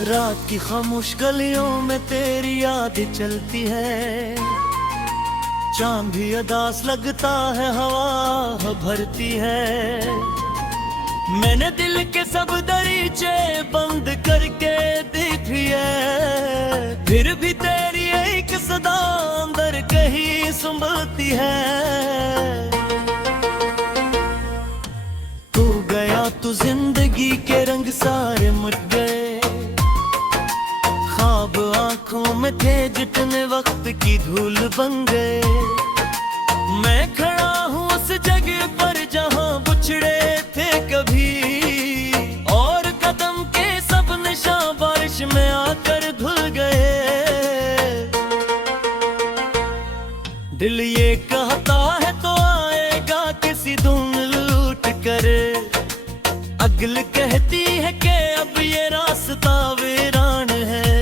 रात की खामोश गलियों में तेरी याद चलती है, चांद भी अदास लगता है, हवा भरती है। मैंने दिल के सब दरीचे बंद करके देखी है, फिर भी तेरी एक सदा अंदर कहीं सुलगती है। तू गया तो जिंदगी के रंग सारे मिट गए, ख्वाब आंखों में थे जितने वक्त की धूल बन गए। मैं खड़ा हूँ उस जगह पर जहाँ बुछड़े थे कभी, और कदम के सब निशान बारिश में आकर धुल गए। दिल ये कहता है तो आएगा किसी धुन लूट कर, अगल कहती है कि अब ये रास्ता वीरान है।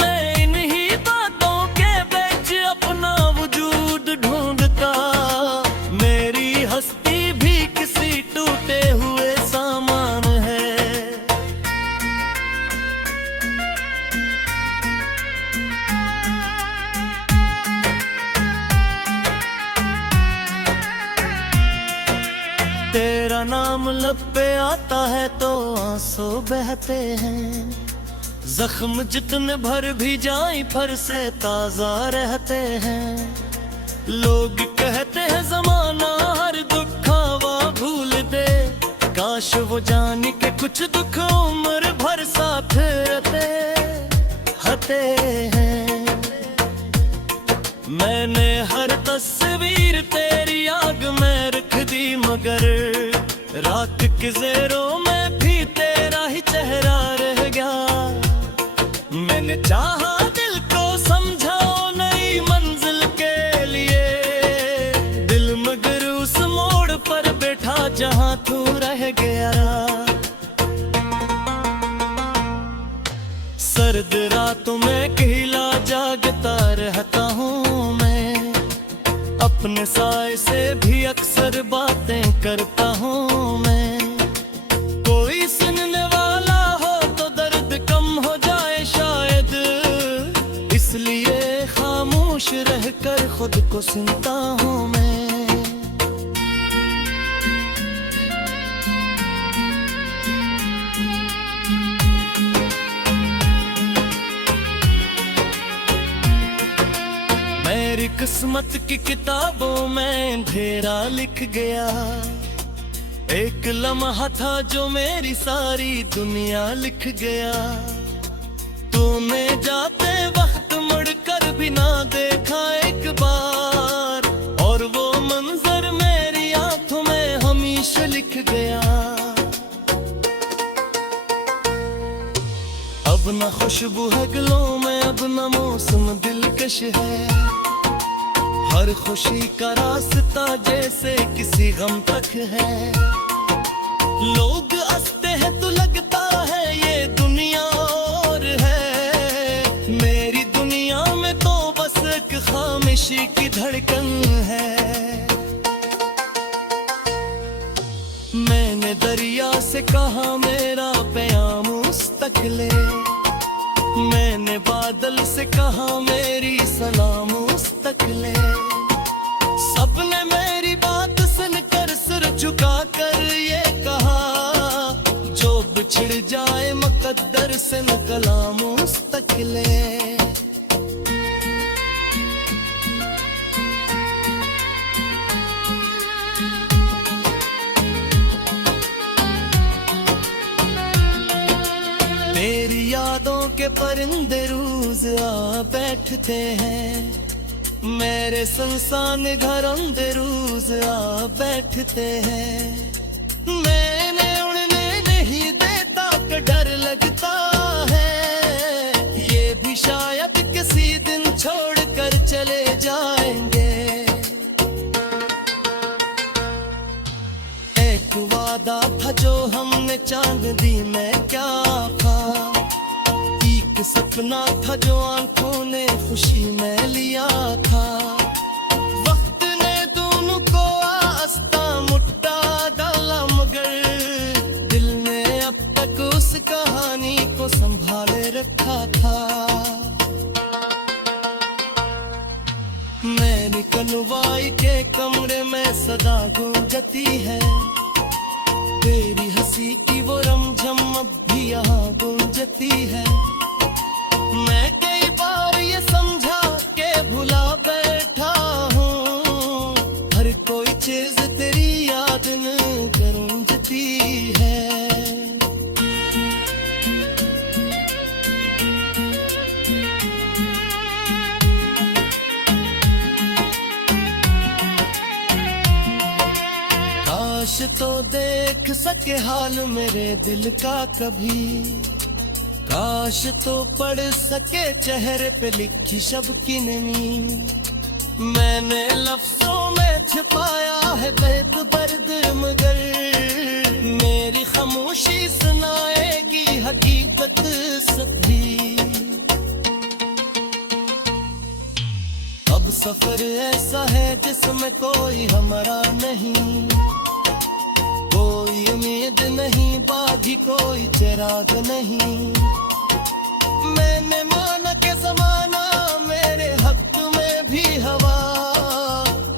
मैं इन्हीं बातों के बीच अपना वजूद ढूंढता, मेरी हस्ती भी किसी टूटे हुए सामान है। तेरा नाम लब पे आता है तो आंसू बहते हैं, जख्म जितने भर भी जाए फर से ताजा रहते हैं। लोग कहते हैं जमाना हर दुखावा भूल दे, काश वो जाने के कुछ दुख उम्र भर साथ रहते हैं। मैंने हर तस्वीर तेरी आग में रख दी, मगर रात के ज़ेरों में भी तेरा ही चेहरा रह गया। मैंने चाहा दिल को समझाओ नई मंजिल के लिए, दिल मगर उस मोड़ पर बैठा जहां तू रह गया। सर्द रातों में कहला जागता रहता हूँ मैं, अपने साए से भी अक्सर बातें करता हूँ मैं। कोई सुनने वाला हो तो दर्द कम हो जाए शायद, इसलिए खामोश रहकर खुद को सुनता हूँ मैं। मेरी किस्मत की किताबों में अंधेरा लिख गया, एक लम्हा था जो मेरी सारी दुनिया लिख गया। तूने जाते वक्त मुड़कर भी ना देखा एक बार, और वो मंजर मेरी आंखों में हमेशा लिख गया। अब न खुशबू है गलों में, अब न मौसम दिलकश है, हर खुशी का रास्ता जैसे किसी गम तक है। लोग हंसते हैं तो लगता है ये दुनिया और है, मेरी दुनिया में तो बस एक खामोशी की धड़कन है। मैंने दरिया से कहा मेरा प्याम मुस्तकिले, मैंने बादल से कहा मेरी सलाम मुस्तकिले। सबने मेरी बात सुनकर सिर झुकाकर ये कहा, जो बिछड़ जाए मुकद्दर से न कलाम मुस्तकिले। तेरी यादों के परिंदे रोज आ बैठते हैं, मेरे सुनसान घर अंदर रोज आ बैठते हैं। मैंने उड़ने नहीं देता कि डर लगता है, ये भी शायद किसी दिन छोड़ कर चले जाएंगे। एक वादा था जो हमने चांदनी में क्या था, एक सपना था जो आंखों ने खुशी में लिया था। वक्त ने दोनों को आस्था मुट्टा डाला, मगर दिल ने अब तक उस कहानी को संभाला रुसवाई के कमरे में सदा गूंजती है, तेरी हंसी की वो रमझम अब भी यहाँ गूंजती है। मैं कई बार ये समझा के भुला बैठा हूँ, हर कोई चीज तेरी याद न गूंजती है। काश तो देख सके हाल मेरे दिल का कभी, काश तो पढ़ सके चेहरे पे लिखी सबकी नमी। मैंने लफ्जों में छिपाया है बेद दर्द, मगर मेरी खामोशी सुनाएगी हकीकत सभी। अब सफर ऐसा है जिसमें कोई हमारा नहीं, कोई उम्मीद नहीं, बागी कोई चिराग नहीं। मैंने माना के जमाना मेरे हक में भी हवा,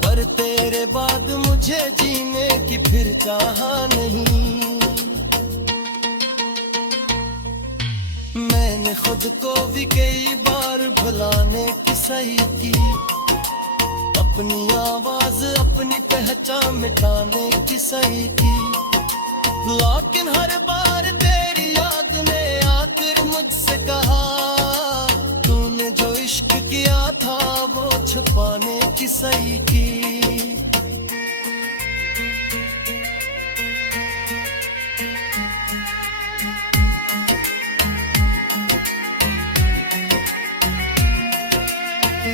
पर तेरे बाद मुझे जीने की फिर चाहा नहीं। मैंने खुद को भी कई बार भुलाने की सही की, अपनी आवाज अपनी पहचान मिटाने की सही की, लेकिन हर बार तेरी याद ने आकर मुझसे कहा, तूने जो इश्क किया था वो छुपाने की सही की।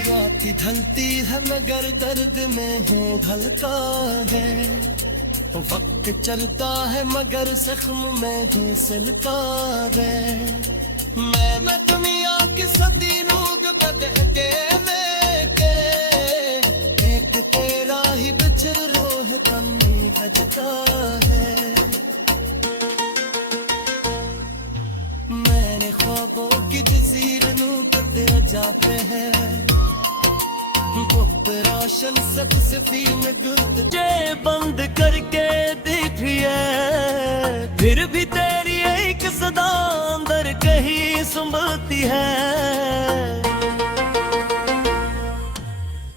रात ढलती है मगर दर्द में हूँ ढलता है, वक्त चलता है मगर जख्म में ही सिलता है। मैं दुनिया की सती रूग बदल के लेके, एक तेरा ही बिछड़ रोह कमी बजता है। मैंने ख्वाबों की जज़ीर लूटते जाते हैं, राशन सक सफीन गुद बंद करके देखिए, फिर भी तेरी एक सदा अंदर कहीं सुनती है।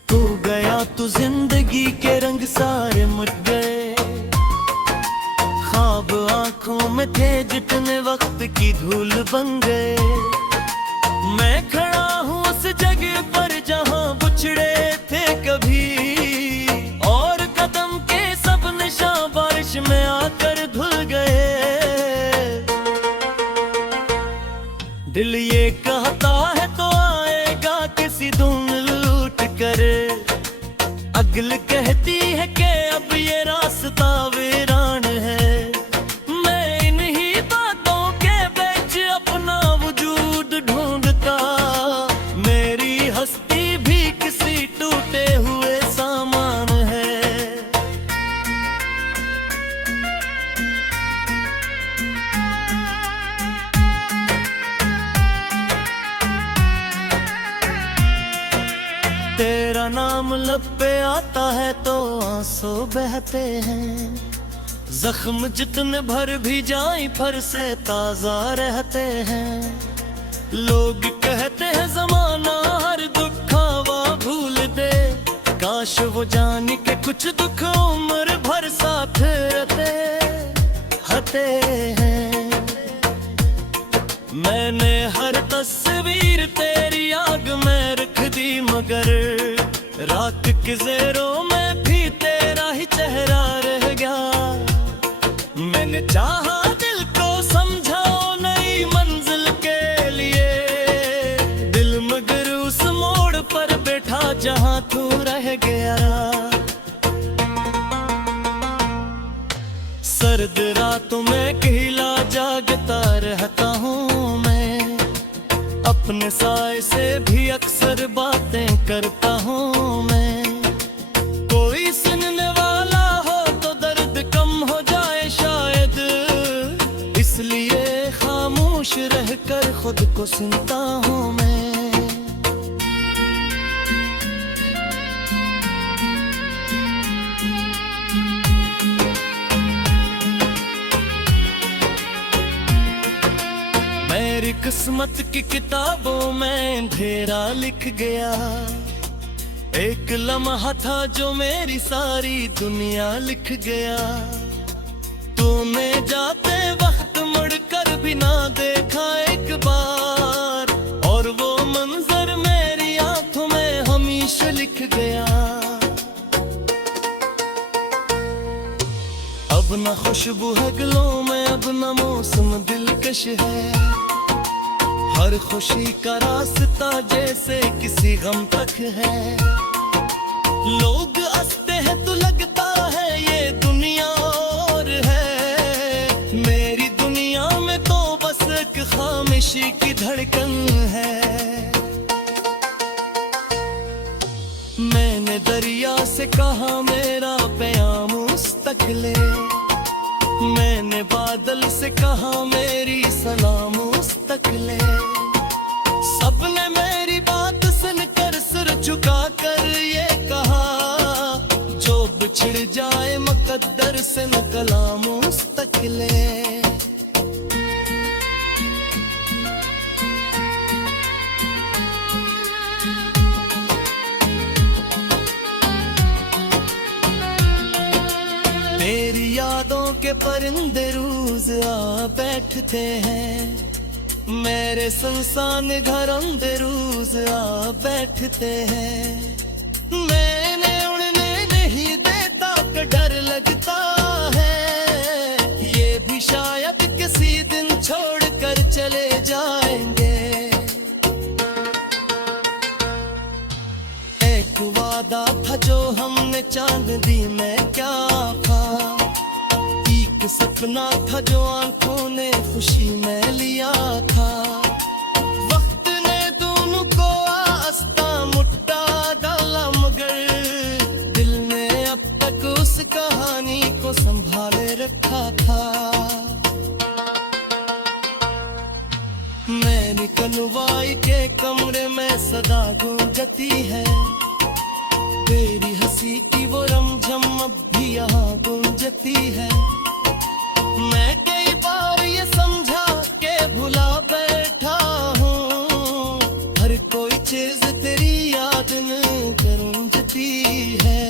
तू गया तो जिंदगी के रंग सारे मुझ गए, ख्वाब आंखों में थे जितने वक्त की धूल बन गए। मैं खड़ा हूँ उस जगह पर जहाँ बुछड़े थे कभी, और कदम के सब निशान बारिश में आकर धुल गए। दिल ये कहता है तो आएगा किसी धुन लूट कर, अगल कहती है कि अब ये रास्ता वीरान है। मैं इन्हीं बातों के बीच अपना वजूद ढूंढता, मेरी हस्ती भी किसी टूटे हुए सामान है। तेरा नाम लब पे आता है तो आंसू बहते हैं, जख्म जितने भर भी जाए फर से ताजा रहते हैं। लोग कहते हैं जमाना हर दुखावा भूल दे, काश वो जान के कुछ दुख उम्र भर साथ रहते हैं। मैंने हर तस्वीर तेरी आग में रख दी, मगर रात के ज़ेरों में भी तेरा ही चेहरा रह गया। मैंने चाहा दिल को समझाओ नई मंजिल के लिए, दिल मगर उस मोड़ पर बैठा जहां तू रह गया। सर्द रातों में कहला जागता रहता हूँ मैं, अपने साए से भी अक्सर बातें करता हूँ मैं। कोई सुनने वाला हो तो दर्द कम हो जाए शायद, इसलिए खामोश रहकर खुद को सुनता हूँ मैं। किस्मत की किताबों में अंधेरा लिख गया। एक लम्हा था जो मेरी सारी दुनिया लिख गया। तूने जाते वक्त मुड़कर भी ना देखा एक बार, और वो मंजर मेरी आंखों में हमेशा लिख गया। अब न खुशबू है गलों में, अब न मौसम दिलकश है। हर खुशी का रास्ता जैसे किसी गम तक है। लोग हंसते हैं तो लगता है ये दुनिया और है। मेरी दुनिया में तो बस एक खामोशी की धड़कन है। मैंने दरिया से कहा मेरा प्याम उस तक ले। मैंने बादल से कहा मेरी सलाम उस तक ले। सबने मेरी बात सुनकर सिर झुकाकर ये कहा, जो बिछड़ जाए मुकद्दर से न कलाम उस तक ले। तेरी यादों के परिंदे रोज आ बैठते हैं। मेरे सुनसान घर अंदर रोज आ बैठते हैं। मैंने उड़ने नहीं देता तो डर लगता है। ये भी शायद किसी दिन छोड़ कर चले जाएंगे। एक वादा था जो हमने चांदनी में क्या था। एक सपना था जो आंखों ने खुशी में लिया था। वक्त ने दोनों को आस्था मुट्टा डाला, मगर दिल ने अब तक उस कहानी को संभाले रखा था। मेरी कनवाई के कमरे में सदा गूंजती है। तेरी हंसी की वो रमझम अब भी यहाँ गूंजती है। मैं कई बार ये समझा के भुला बैठा हूँ, हर कोई चीज तेरी याद न गूंजती है।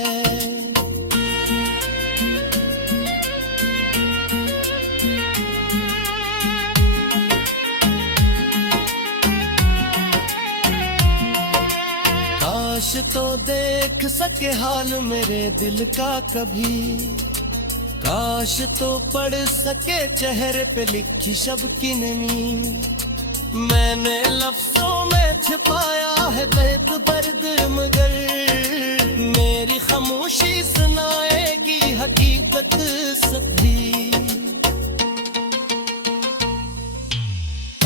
काश तो देख सके हाल मेरे दिल का कभी। काश तो पढ़ सके चेहरे पे लिखी शब की नमी। मैंने लफ्जों में छिपाया है दर्द बर्द, मगर मेरी खामोशी सुनाएगी हकीकत सभी।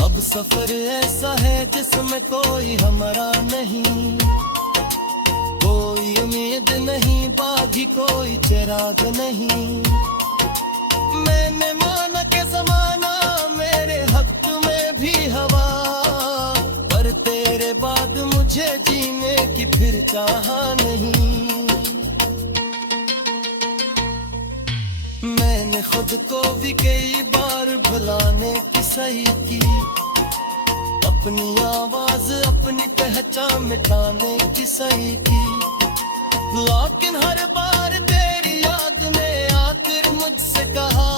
अब सफर ऐसा है जिसमें कोई हमारा नहीं। कोई उम्मीद नहीं, बागी कोई चिराग नहीं। मैंने माना के जमाना मेरे हक में भी हवा, पर तेरे बाद मुझे जीने की फिर चाहा नहीं। मैंने खुद को भी कई बार भुलाने की सही की। अपनी आवाज अपनी पहचान मिटाने की सही की। लेकिन हर बार तेरी याद ने आकर मुझसे कहा,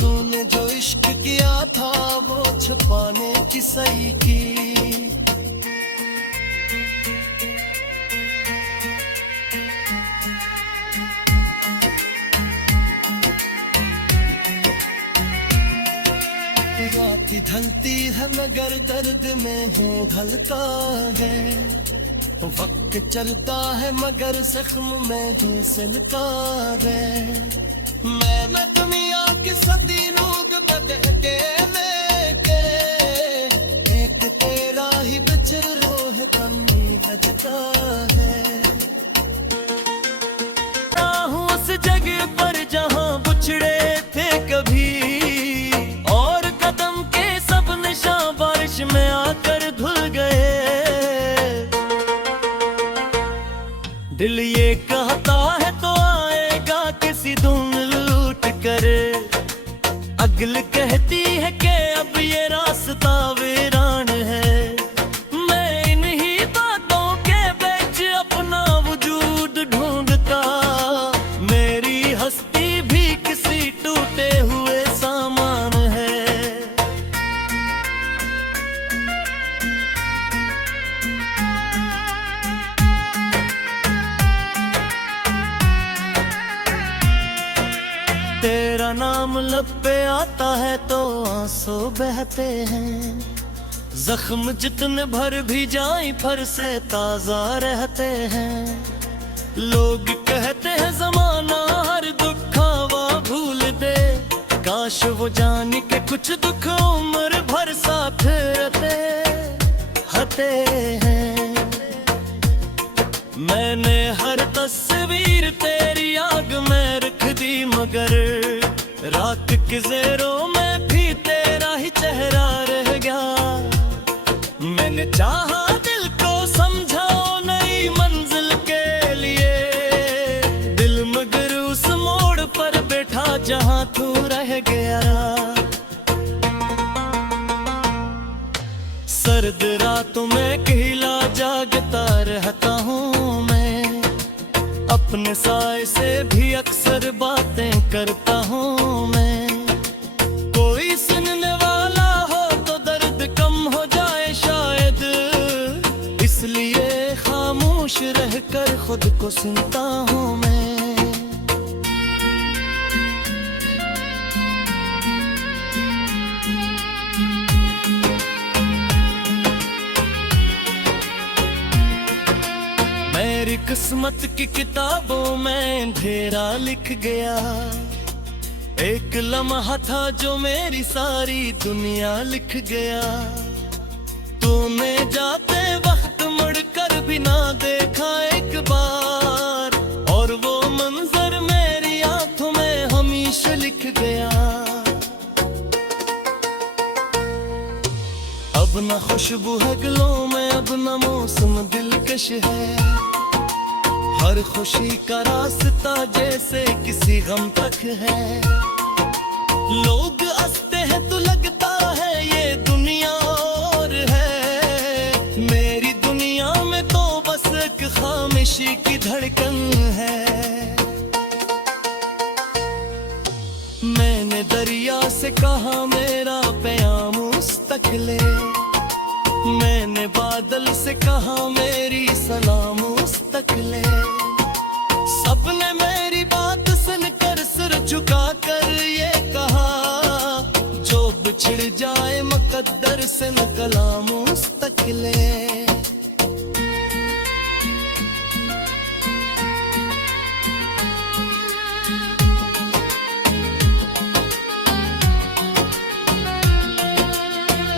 तूने जो इश्क किया था वो छुपाने की सही की। रात ढलती है मगर दर्द में हूँ ढलता है। वक्त चलता है मगर जख्म में ही सिलता है। मैं दुनिया की सदी लोग बदल के लेके, एक तेरा ही बिछड़ रोह तन्नी बजता है। हूँ उस जगह पर जहाँ बुछड़े थे कभी, और कदम के सब निशान बारिश में आकर धुल गए। दिल ये कहता है तो आएगा किसी धुन लूट कर, अगल कहती है कि अब ये रास्ता वीरान है। मैं इन्हीं बातों के बीच अपना वजूद ढूंढता, मेरी हस्ती भी किसी टूटे हुए सामान है। तेरा नाम लब पे आता है तो आंसू बहते हैं, जख्म जितने भर भी जाएं फर से ताजा रहते हैं। लोग कहते हैं जमाना हर दुखावा भूल दे, काश वो जाने के कुछ दुख उम्र भर साथ रहते हैं। मैंने हर तस्वीर तेरी आग में रख दी, मगर रात के ज़ेरों में भी तेरा ही चेहरा रह गया। मैंने चाहा दिल को समझाओ नई मंजिल के लिए, दिल मगर उस मोड़ पर बैठा जहां तू रह गया। सर्द रातों में कहला जागता रहता हूँ मैं, अपने साए से भी अक्सर बातें करता हूँ मैं। कोई सुनने वाला हो तो दर्द कम हो जाए शायद, इसलिए खामोश रहकर खुद को सुनता हूँ मैं। मेरी किस्मत की किताबों में अंधेरा लिख गया, एक लम्हा था जो मेरी सारी दुनिया लिख गया। तूने जाते वक्त मुड़कर भी ना देखा एक बार, और वो मंजर मेरी आंखों में हमेशा लिख गया। अब न खुशबू है गलों में, अब न मौसम दिलकश है, हर खुशी का रास्ता जैसे किसी गम तक है। लोग हंसते हैं तो लगता है ये दुनिया और है, मेरी दुनिया में तो बस एक खामोशी की धड़कन है। मैंने दरिया से कहा मेरा प्याम उस तक ले, मैंने बादल से कहा मेरी सलाम उस तक ले। सबने मेरी बात सुनकर सिर झुकाकर ये कहा, जो बिछड़ जाए मुकद्दर से न कलाम उस तक ले।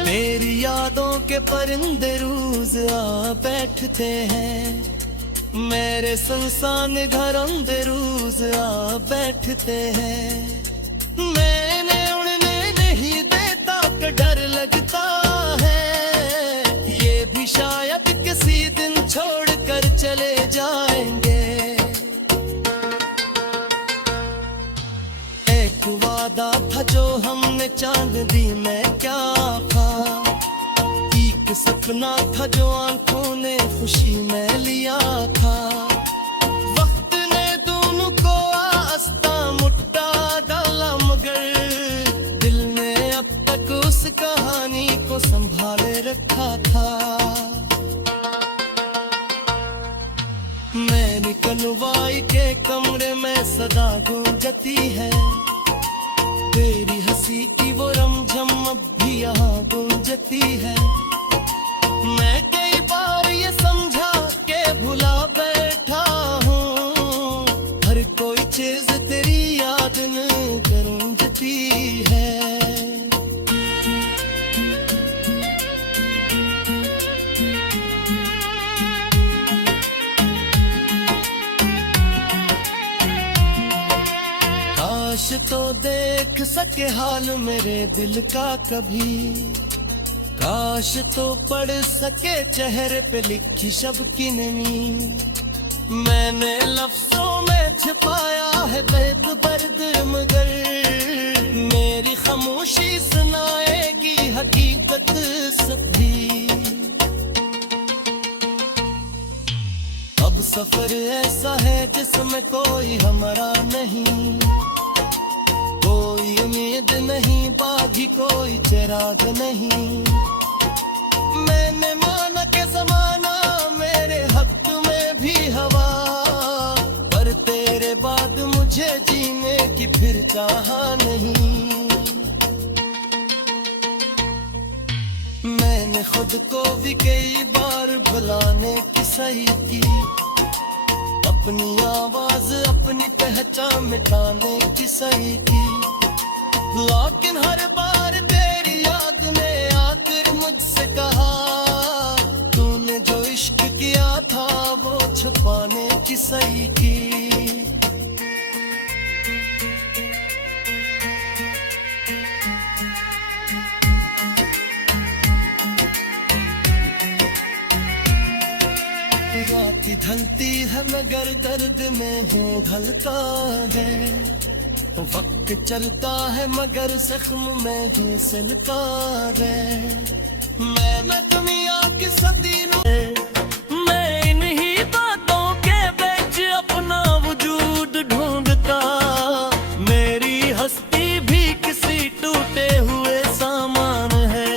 तेरी यादों के परिंदे रोज आ बैठते हैं, मेरे सुनसान घर अंदर रोज आ बैठते हैं। मैंने उड़ने नहीं देता कि डर लगता है, ये भी शायद किसी दिन छोड़ कर चले जाएंगे। एक वादा था जो हमने चांदनी में क्या था, एक सपना था जो आंखों ने खुशी में लिया था। वक्त ने दोनों को आस्था मुट्टा डाला, मगर दिल ने अब तक उस कहानी को संभाले रखा था। मैंने कलवाई के कमरे में सदा गूंजती है, तेरी हंसी की वो रमझम अब भी यहाँ गूंजती है। मैं कई बार ये समझा के भुला बैठा हूँ, हर कोई चीज तेरी याद न गूंजती है। काश तो देख सके हाल मेरे दिल का कभी, काश तो पढ़ सके चेहरे पे लिखी शब की नमी। मैंने लफ्जों में छिपाया है दर्द, मगर मेरी खामोशी सुनाएगी में कोई हमारा नहीं, कोई उम्मीद नहीं, बागी कोई चिराग नहीं। मैंने माना के जमाना मेरे हक में भी हवा, पर तेरे बाद मुझे जीने की फिर चाहा नहीं। मैंने खुद को भी कई बार भुलाने की सही की, अपनी आवाज अपनी पहचान मिटाने की सही की, लेकिन हर बार तेरी याद ने आकर मुझसे कहा, तूने जो इश्क किया था वो छुपाने की सही की। रात ढलती है मगर दर्द में हूँ ढलता है, वक्त चलता है मगर जख्म में हूँ सिलता है। मैं दुनिया की सदीनों मैं इन्हीं बातों के बीच अपना वजूद ढूंढता, मेरी हस्ती भी किसी टूटे हुए सामान है।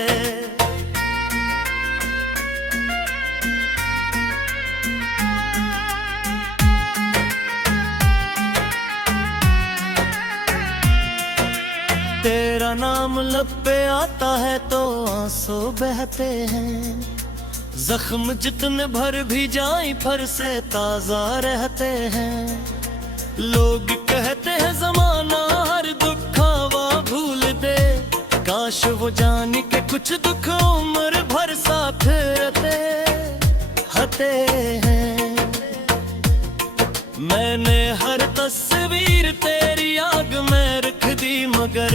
तेरा नाम लब पे आता है तो आंसू बहते हैं, जख्म जितने भर भी जाए फर से ताजा रहते हैं। लोग कहते हैं जमाना हर दुखावा भूल दे, काश वो जान के कुछ दुख उम्र भर साथ रहते हैं। मैंने हर तस्वीर तेरी आग में रख दी, मगर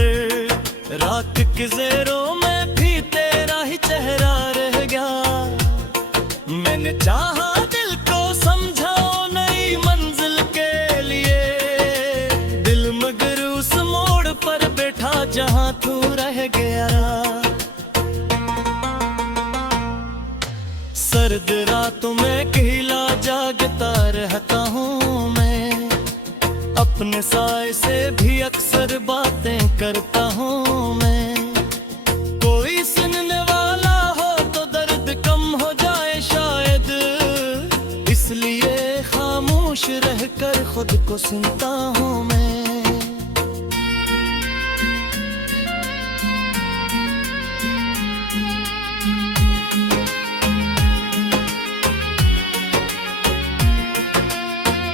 रात के ज़ेरों में भी तेरा ही चेहरा रह गया। मैंने चाहा दिल को समझाओ नई मंजिल के लिए, दिल मगर उस मोड़ पर बैठा जहां तू रह गया। सर्द रातों में अकेला जागता रहता हूँ मैं, अपने साए से भी अक्सर बातें करता हूँ मैं। कोई सुनने वाला हो तो दर्द कम हो जाए शायद, इसलिए खामोश रहकर खुद को सुनता हूँ मैं।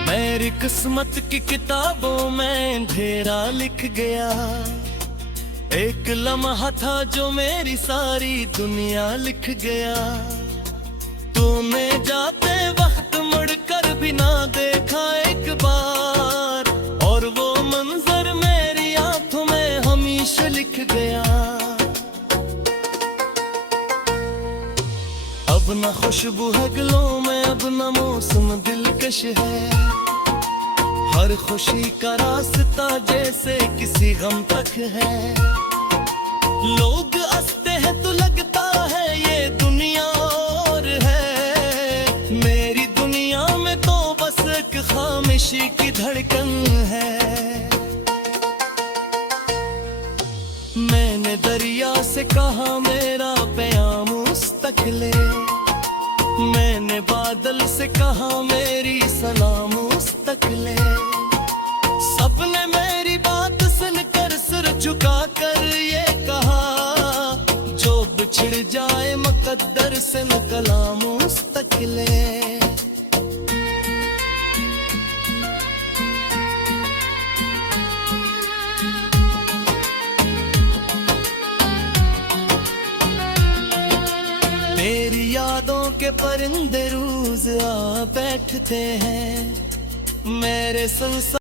मेरी किस्मत की किताबों में अंधेरा लिख गया, एक लम्हा था जो मेरी सारी दुनिया लिख गया। तूने जाते वक्त मुड़कर भी ना देखा एक बार, और वो मंजर मेरी आंखों में हमेशा लिख गया। अब ना खुशबू है गलों में, अब ना मौसम दिलकश है, हर खुशी का रास्ता जैसे किसी गम तक है। लोग हंसते हैं तो लगता है ये दुनिया और है, मेरी दुनिया में तो बस एक खामोशी की धड़कन है। मैंने दरिया से कहा मेरा प्याम उस तक ले, मैंने बादल से कहा मेरी सलाम उस तक ले। सबने मेरी बात सुनकर सिर झुकाकर ये कहा, जो बिछड़ जाए मुकद्दर से न कलाम उस तक ले। तेरी यादों के परिंदे रोज आ बैठते हैं मेरे संसार